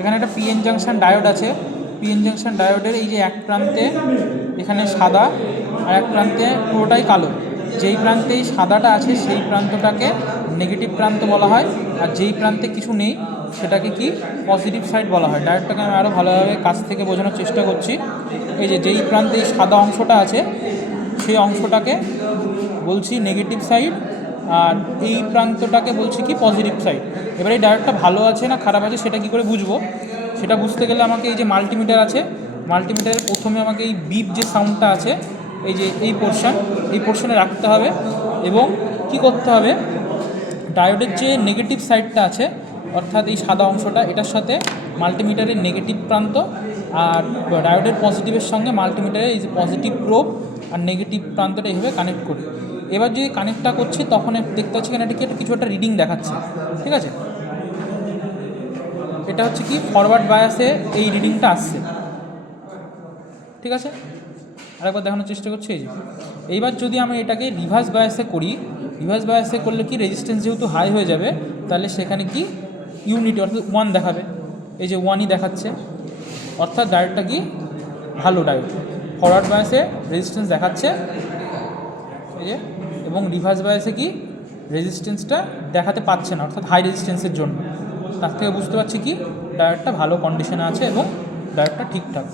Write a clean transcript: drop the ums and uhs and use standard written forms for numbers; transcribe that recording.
এখানে একটা PN junction diode আছে। পিএন জাংশন ডায়োডের এই যে এক প্রান্তে এখানে সাদা আর এক প্রান্তে পুরোটাই কালো। যেই প্রান্তে এই সাদাটা আছে সেই প্রান্তটাকে নেগেটিভ প্রান্ত বলা হয়, আর যেই প্রান্তে কিছু নেই সেটাকে কি পজিটিভ সাইড বলা হয়। ডায়োডটাকে আমি আরও ভালোভাবে কাছ থেকে বোঝানোর চেষ্টা করছি। এই যে যেই প্রান্তে এই সাদা অংশটা আছে সেই অংশটাকে বলছি নেগেটিভ সাইড, আর এই প্রান্তটাকে বলছি কি পজিটিভ সাইড। এবার এই ডায়োডটা ভালো আছে না খারাপ আছে সেটা কী করে বুঝবো? সেটা বুঝতে গেলে আমাকে এই যে মাল্টিমিটার আছে, মাল্টিমিটারের প্রথমে আমাকে এই বিপ যে সাউন্ডটা আছে এই যে এই পোর্শনে রাখতে হবে, এবং কি করতে হবে, ডায়োডের যে নেগেটিভ সাইডটা আছে অর্থাৎ এই সাদা অংশটা, এটার সাথে মাল্টিমিটারের নেগেটিভ প্রান্ত আর ডায়োডের পজিটিভের সঙ্গে মাল্টিমিটারের এই যে পজিটিভ প্রোব আর নেগেটিভ প্রান্তটা এইভাবে কানেক্ট করি। এবার যদি কানেক্টটা করছি তখন দেখতে পাচ্ছি এখানে কিছু একটা রিডিং দেখাচ্ছে, ঠিক আছে? এটা হচ্ছে কি ফরওয়ার্ড বায়াসে এই রিডিংটা আসছে, ঠিক আছে? আরেকবার দেখানোর চেষ্টা করছি। এই যে এইবার যদি আমি এটাকে রিভার্স বায়াসে করি, রিভার্স বায়াসে করলে কি রেজিস্ট্যান্স যেহেতু হাই হয়ে যাবে তাহলে সেখানে কি ইউনিটি অর্থাৎ 1 দেখাবে। এই যে 1ই দেখাচ্ছে, অর্থাৎ ডায়োডটা কি ভালো ডায়োড। ফরওয়ার্ড বায়াসে রেজিস্ট্যান্স দেখাচ্ছে এই যে, এবং রিভার্স বায়াসে কি রেজিস্ট্যান্সটা দেখাতে পাচ্ছে না অর্থাৎ হাই রেজিস্ট্যান্সের জন্য। তার থেকে বুঝতে পারছি কি ডায়োডটা ভালো কন্ডিশনে আছে এবং ডায়োডটা ঠিকঠাক।